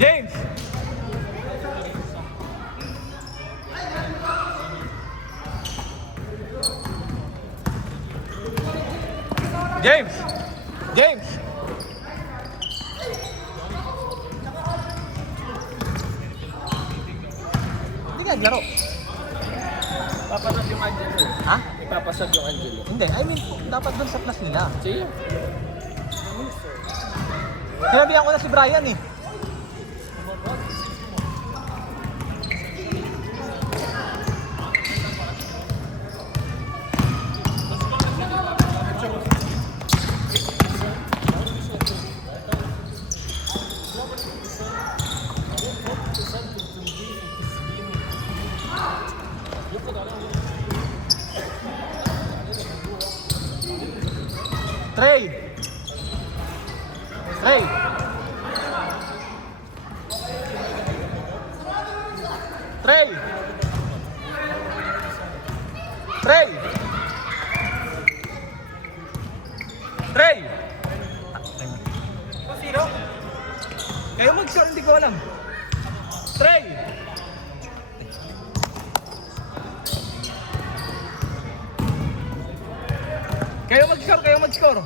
James! James! James! Hindi ka naglaro. Papasab yung Angelo. Ha? Ipapasab yung Angelo. Hindi, I mean, dapat dun sa class nila. Sige. Sinabihan ko na si Brian eh. Trey! Trey! Trey! Trey! Trey! Sino? Kayo mag-score, hindi ko alam. Trey! Kayo mag-score, kayo mag-score.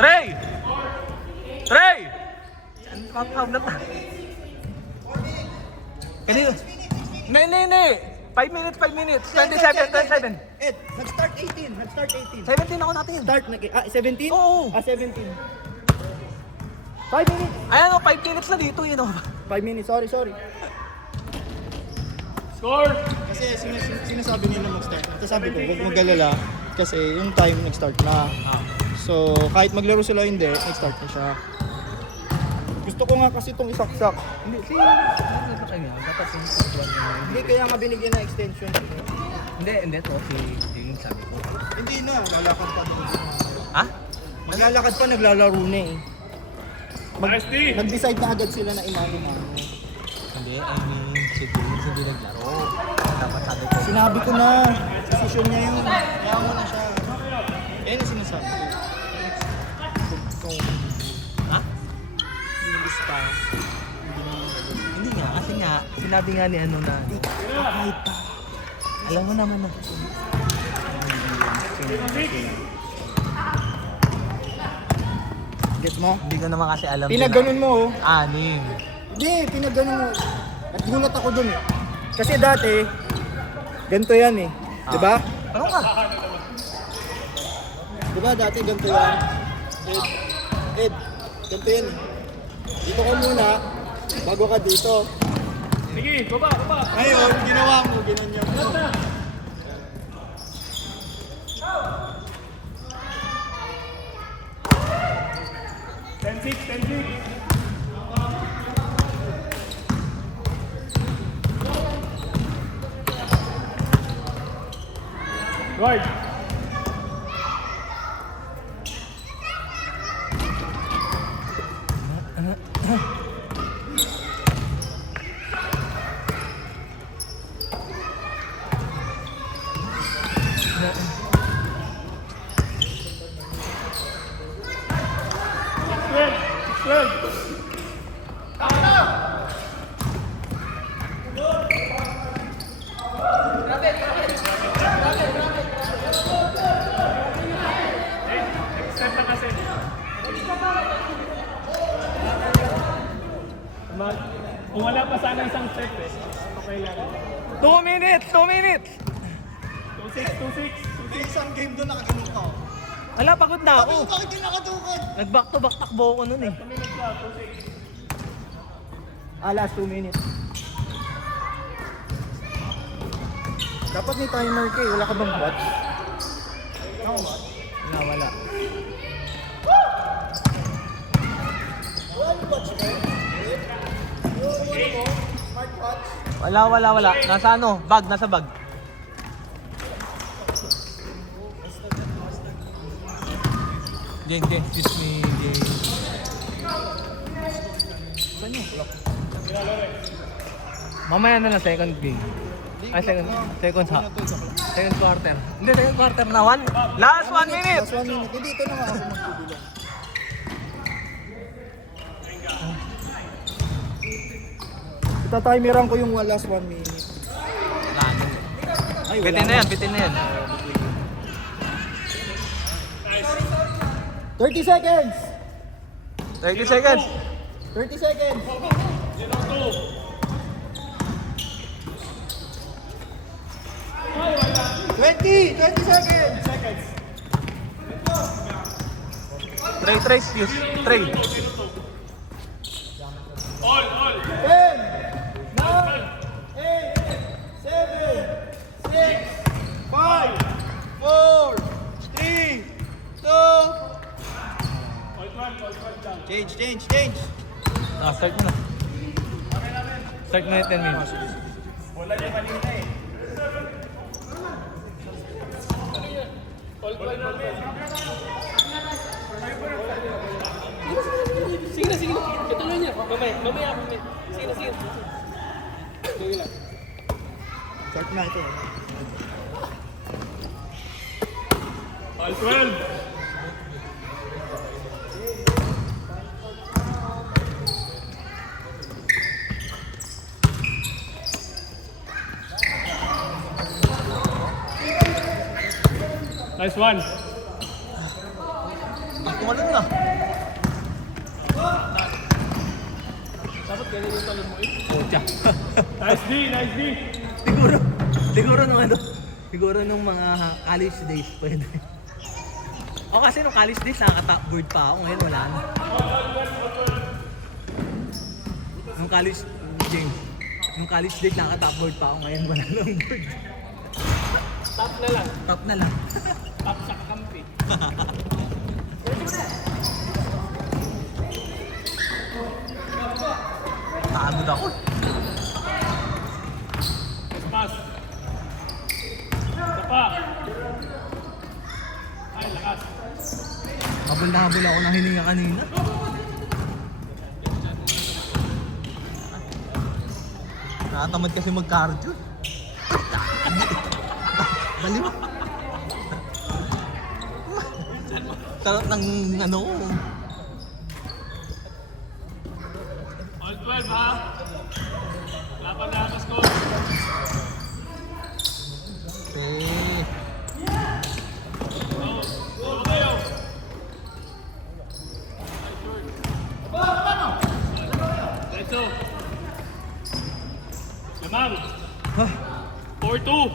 Trey! Trey! Pag-foul na ta. Kanino? Hindi. 5 minutes, 5 minutes. 27, 27. Ed, nag-start 18. Nag-start 18. 17 ako natin. Start, 17? Oo. 17. 5 minutes. Ayan o, 5 minutes na dito yun o. 5 minutes, sorry. Score! Kasi sinasabi nila mag-start. Ito sabi ko, huwag mag-alala. Kasi yung time nag-start na. So, kahit maglaro sila hindi, nag-start na siya. Gusto ko nga kasi itong isaksak. Hindi, si... niya. Dapat yung tutuan niya. Hindi kaya nga binigyan ng extension. Hindi to. Si Ding sabi ko. Hindi na, lalakad pa doon. Ha? Maglalakad pa, naglalaro na eh. Nag-decide na agad sila na imagine na. Hindi, I mean, si Ding hindi naglaro. Dapat sabi ko. Sinabi ko na, decision niya yun. Kaya mo na siya. Yan ang sinasabi ko. Kung Ha? bilis pa, Hindi nga, kasi nga, sinabi nga ni ano na, kahit pa. Alam mo naman na. gets mo? Hindi ko naman kasi alam. Pinagganon mo oh. Anim. Hindi, pinagganon mo. Naggulat ako dun eh. Kasi dati, ganito yan eh. Diba? Ano ka? Diba dati ganito yan? Ed, ganito yan eh. Dito ka muna, bago ka dito. Sige, baba. Ngayon, ginawa mo, ginanyan mo. Guard. Kung wala pa sana isang step eh. Okay lang. 2 minutes! 2 minutes! 2-6. Isang game doon nakaganon ka. Wala, pagod na ako. Bakit di nakatukod? Nag-back to back takbo ko nun eh. Last 2 minutes. Dapat may timer ka eh. Wala ka bang watch? Ako watch. Wala. Watch ka? Smartwatch? Wala. Nasa ano? Bag, nasa bag. Jeng, excuse me, Jeng. Saan yung clock? Mamaya na lang second game. Ay, second quarter. Hindi, second quarter na. Last 1 minute! Last 1 minute. Hindi, ito na nga ako magbibilang. Ita-timeran ko yung last 1 minute. Ay, Bitin na yan. 30 seconds! 30 seconds. 30 seconds! 20 seconds! Try, excuse. Try. 10, 9, 8, 7, 6, 5, 4, 3, 2, change. Start mo na. Start mo na 10 minutes. Sige na. Ituloy niya. Mamaya. Sige na. Sige lang. Start na ito. All 12. Nice one. Kumalan na. Dapat ganyan yung talon mo eh. Oh, tiya. Nice D. Siguro nung mga college days pwede. O kasi nung college days nakaka-top board pa ako, ngayon wala na. Nung college days nakaka-top board pa ako, ngayon wala na ang board. Top na lang. Top na lang. Top sa kampi. Pagod ako. Habol-habol ako na hininga kanina. Nakatamad kasi mag-cardio. Baliw. Sarap ng ano. All 12 ha? Laban na ang score. Okay. Go kayo. Let's go. Lamang. 4-2.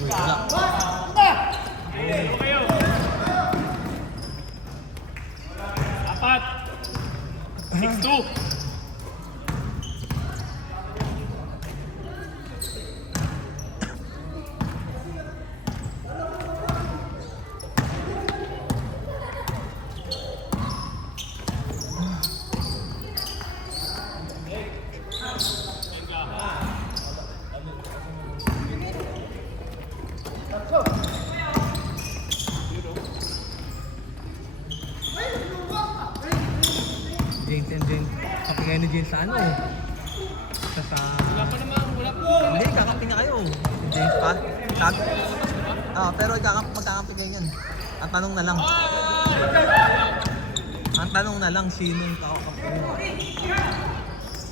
Wait, wala. Go kayo. 6-2. James and James. Kapi kayo ni James sa ano? Sa... Wala pa naman, wala pa. Hindi, kakapi nga kayo. Si James pa. Sabi. Pero magkakampi kayo yan. Ang tanong na lang. Ang tanong na lang, sino yung kakakampi mo?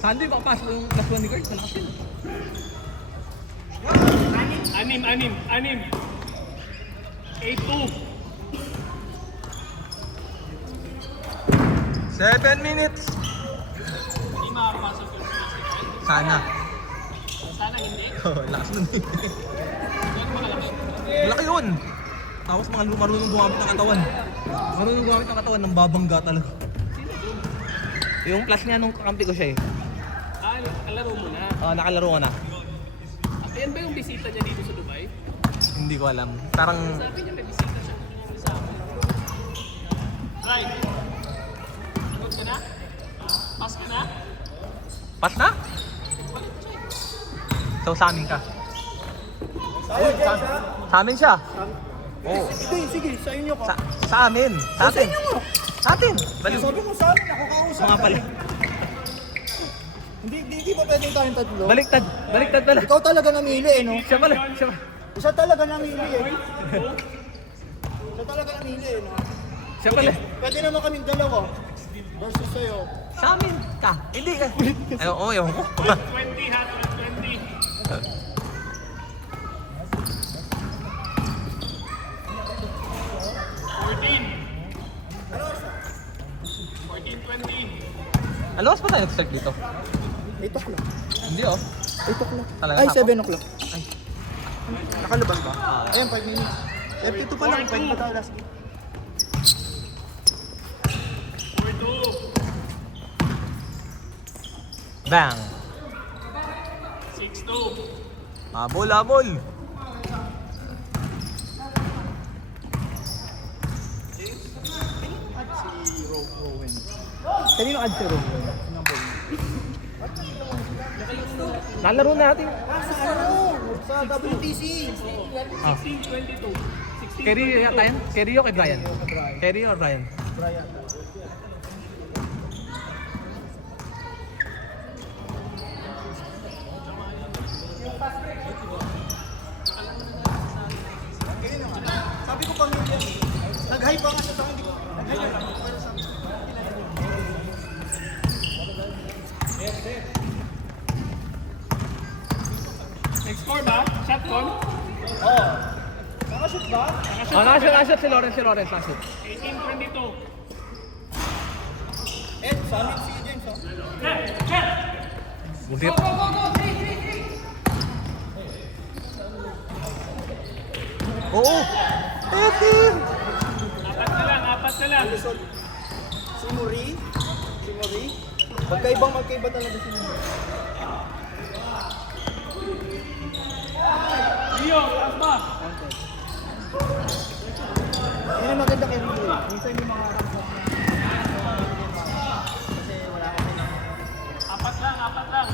Sunday, makapasok yung plus 1 ni Kurt. Malakas yun. Anim. 8-2. 7 minutes! Hindi makakapasok yung Sana. Sana hindi. Lakas nun. Malaki yun! Tapos mga marunong gumamit ng katawan. Marunong gumamit ng katawan ng babangga talaga. Yung plus niya nung kakampi ko siya eh. Kalaro mo na. Nakalaro ko na. Ayan ba yung bisita niya dito sa Dubai? Hindi ko alam. Parang... Sabi niya may bisita siya. Sa akin. Right. Sagot ka na? Pass ka na? Pas na? So sa amin ka? Sa amin siya? Oo. Sige, sa inyo ka. Sa amin. Sa atin. Sa atin. Baliw. Sabi ko sa amin, ako kausap. Mga pala. Hindi ba pwedeng tayong tatlo? Baliktad pala. Ikaw talaga namili eh, no? Siya pala. Isa talaga namili eh. Isa talaga namili eh, no? Siya pala. Pwede naman kaming dalawa. Versus sa'yo. Sa amin ka. Hindi ka. Ay, oo, ewan ko. 20 ha, 20. 14, 20. Alas pa tayo nag-start dito? 8 o'clock. Hindi oh. 8 o'clock. Talaga Ay, sakto? 7 o'clock. Ay. Nakalabas ba? Ayan, 5 minutes. 52 pa lang. 5 pa tayo last. 4-2. Bang! 6-2. Habol! Kanino add si Rowan? Nalaro natin. Sa ano? Sa WTC. 16-22. 16. Kerry yata yan? Kerry o kay Brian? Kerry or Brian? Brian. Sabi ko pamilya. Nag-hype pa nga siya sa akin. Nag-hype. Next score ba? Shot con? Oo. Nakashoot ba? Nakashoot si Lawrence. Nakashoot. 18-22. Sa amin si James, oh. Butit. Oo! 18! Apat na lang. Si Muri. Magkaiba talaga si Muri. Rio, taas ba? Yan ang Minsan yung mga rangkot na kasi wala kasi lang. Apat lang.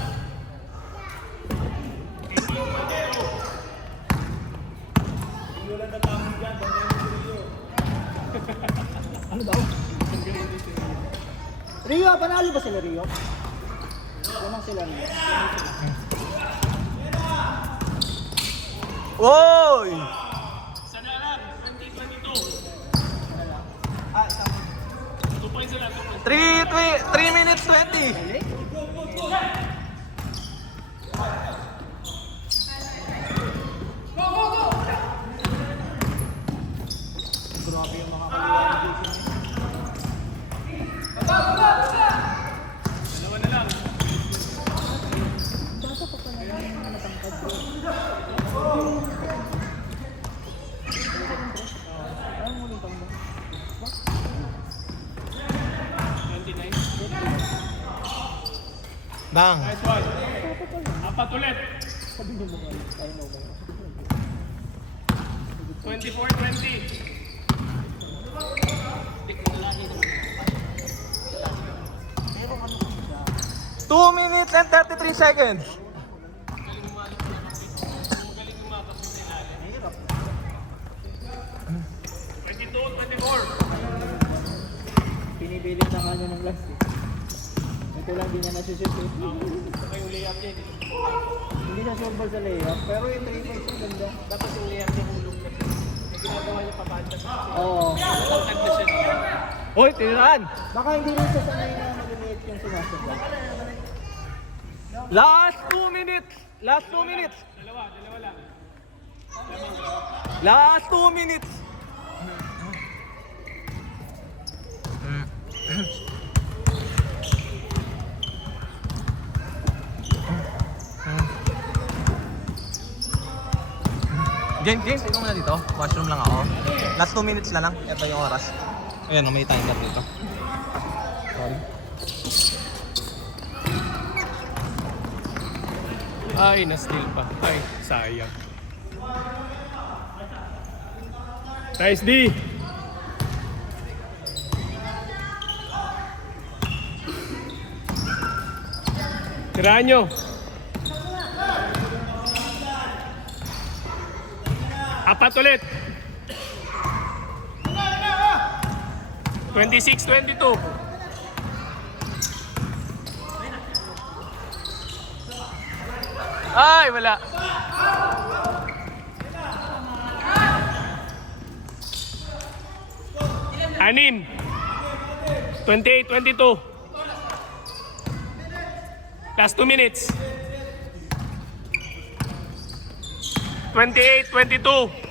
Ano daw? Rio, panalo ba sila Rio? Lamang sila Rio. Oy! Isa na lang, 20-22. 2 points na lang, 2 points. 3 minutes 20. Grabe yung mga qualification. Dalawa na lang. Bata pa pala yung matangkad bro. Anong muling taon ba? 29. Bang. Nice one. Apat ulit. Sabi mo ba? I know ba? 24-20. 2 minutes and 33 seconds. Twenty-two, 24. Pinipilit na kanya ng last eh. Ito lang di niya nasushoot eh. Saka yung layup niya. Hindi siya sure ball sa layup, pero yung 3 points yung ganda. Dapat yung layup niya hulog na siya. Yung ginagawa niya pabanda. Oo. Tag na siya. Oy, tiniran. Baka hindi rin siya sanay na maliliit yung sinasadya. Last 2 minutes. Last 2 minutes. Dalawa lang. Last 2 minutes. James, ikaw muna dito. Washroom lang ako. Last 2 minutes lang. Ito yung oras. Ayan, may timer dito. Sorry. Ay, na-steal pa. Ay, sayang. Nice D! Tirahan nyo. Apat ulit. 26-22. Ay, wala. Anim. 28-22. Last 2 minutes. 28-22.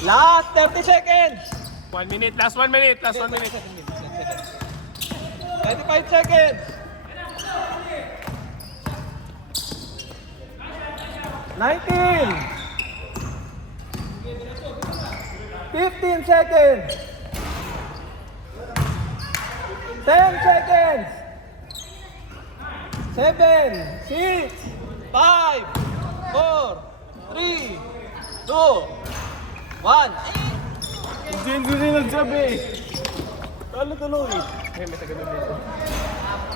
Last 30 seconds. 1 minute. Last 1 minute. Last 1 minute. 25 seconds. 19. 15 seconds. 10 seconds. 7, 6, 5, 4, 3, 2, 1. Hindi nagsabi. Talo tuloy. May taga dito.